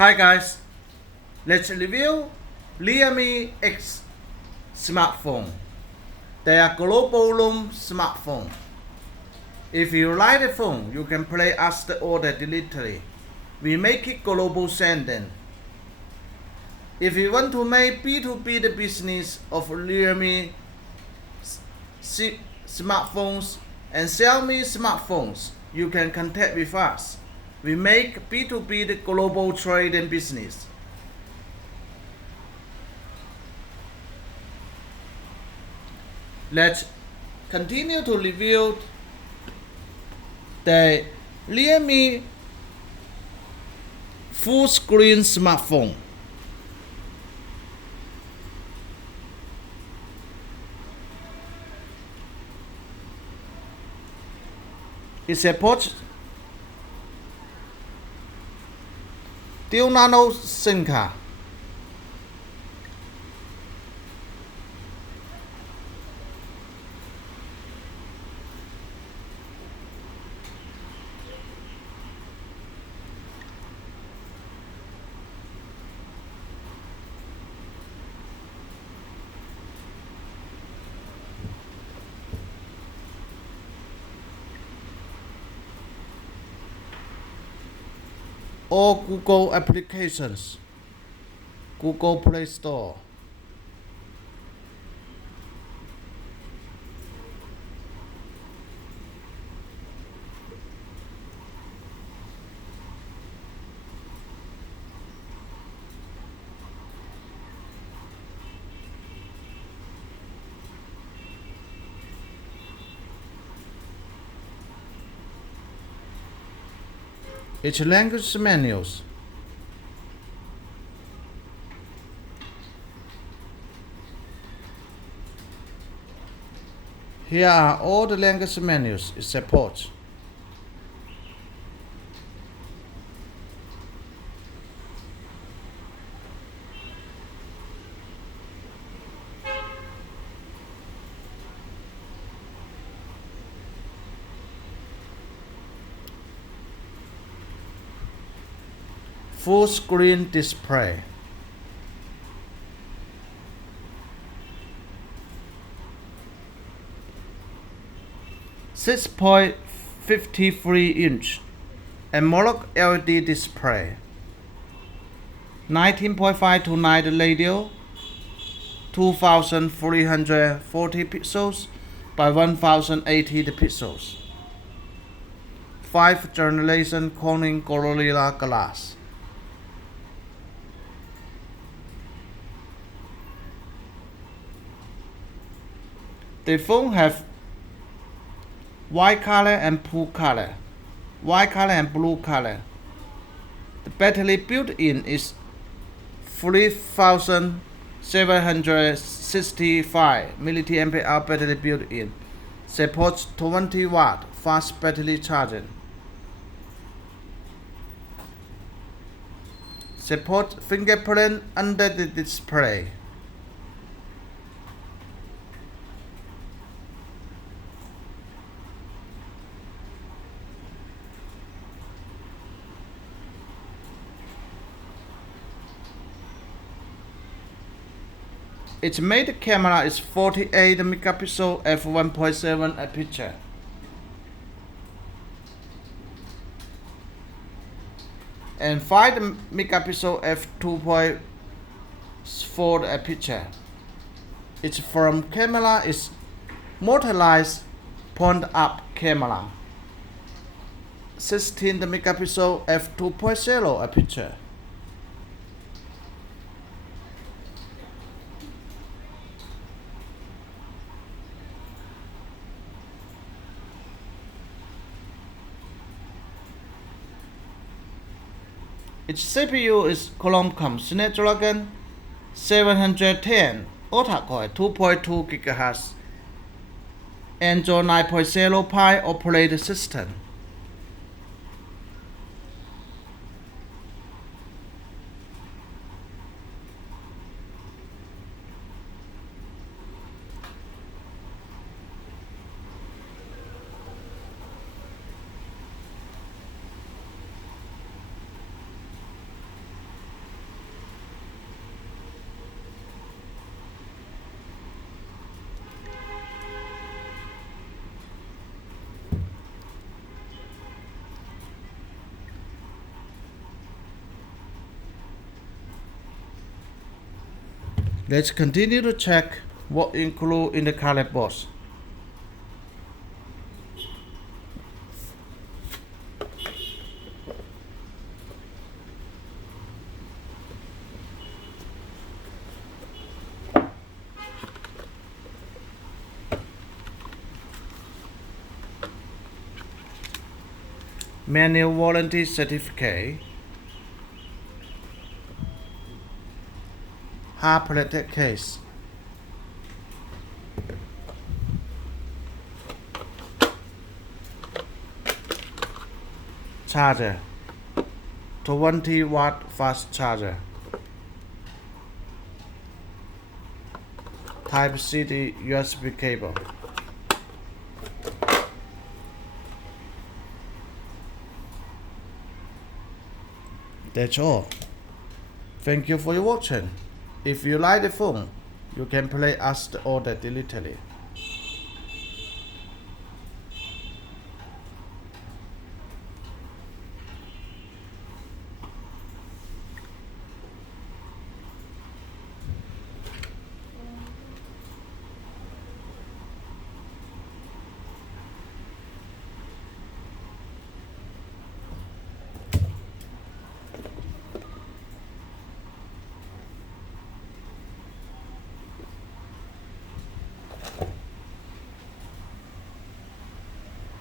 Hi guys, let's review Realme X smartphone. They are global roam smartphone. If you like the phone, you can place us the order directly. We make it global sending. If you want to make B2B the business of Realme smartphones and Xiaomi smartphones, you can contact with us. We make B2B the global trading business. Let's continue to review the Realme full screen smartphone. It supports dual nano SIM card. All Google applications, Google Play Store. Its language menus. Here are all the language menus it supports. Full screen display. (6.53-inch) analog LED display. 19.5 to 9 radio. 2340 pixels by 1080 pixels. 5th generation Corning Gorilla Glass. The phone have white color and blue color. White color and blue color. The battery built-in is 3765 mAh battery built-in. Supports 20 watt fast battery charging. Support fingerprint under the display. Its main camera is 48 megapixel f1.7 aperture. And 5 megapixel f2.4 aperture. Its front camera is motorized point-up camera. 16 megapixel f2.0 aperture. Its CPU is Qualcomm Snapdragon 710 octa-core 2.2 GHz Android 9.0 Pie operating system. Let's continue to check what included in the color box. Manual warranty certificate, hard protected case, charger, 20-watt fast charger, Type-C to USB cable. That's all. Thank you for your watching. If you like the phone, you can place us the order digitally.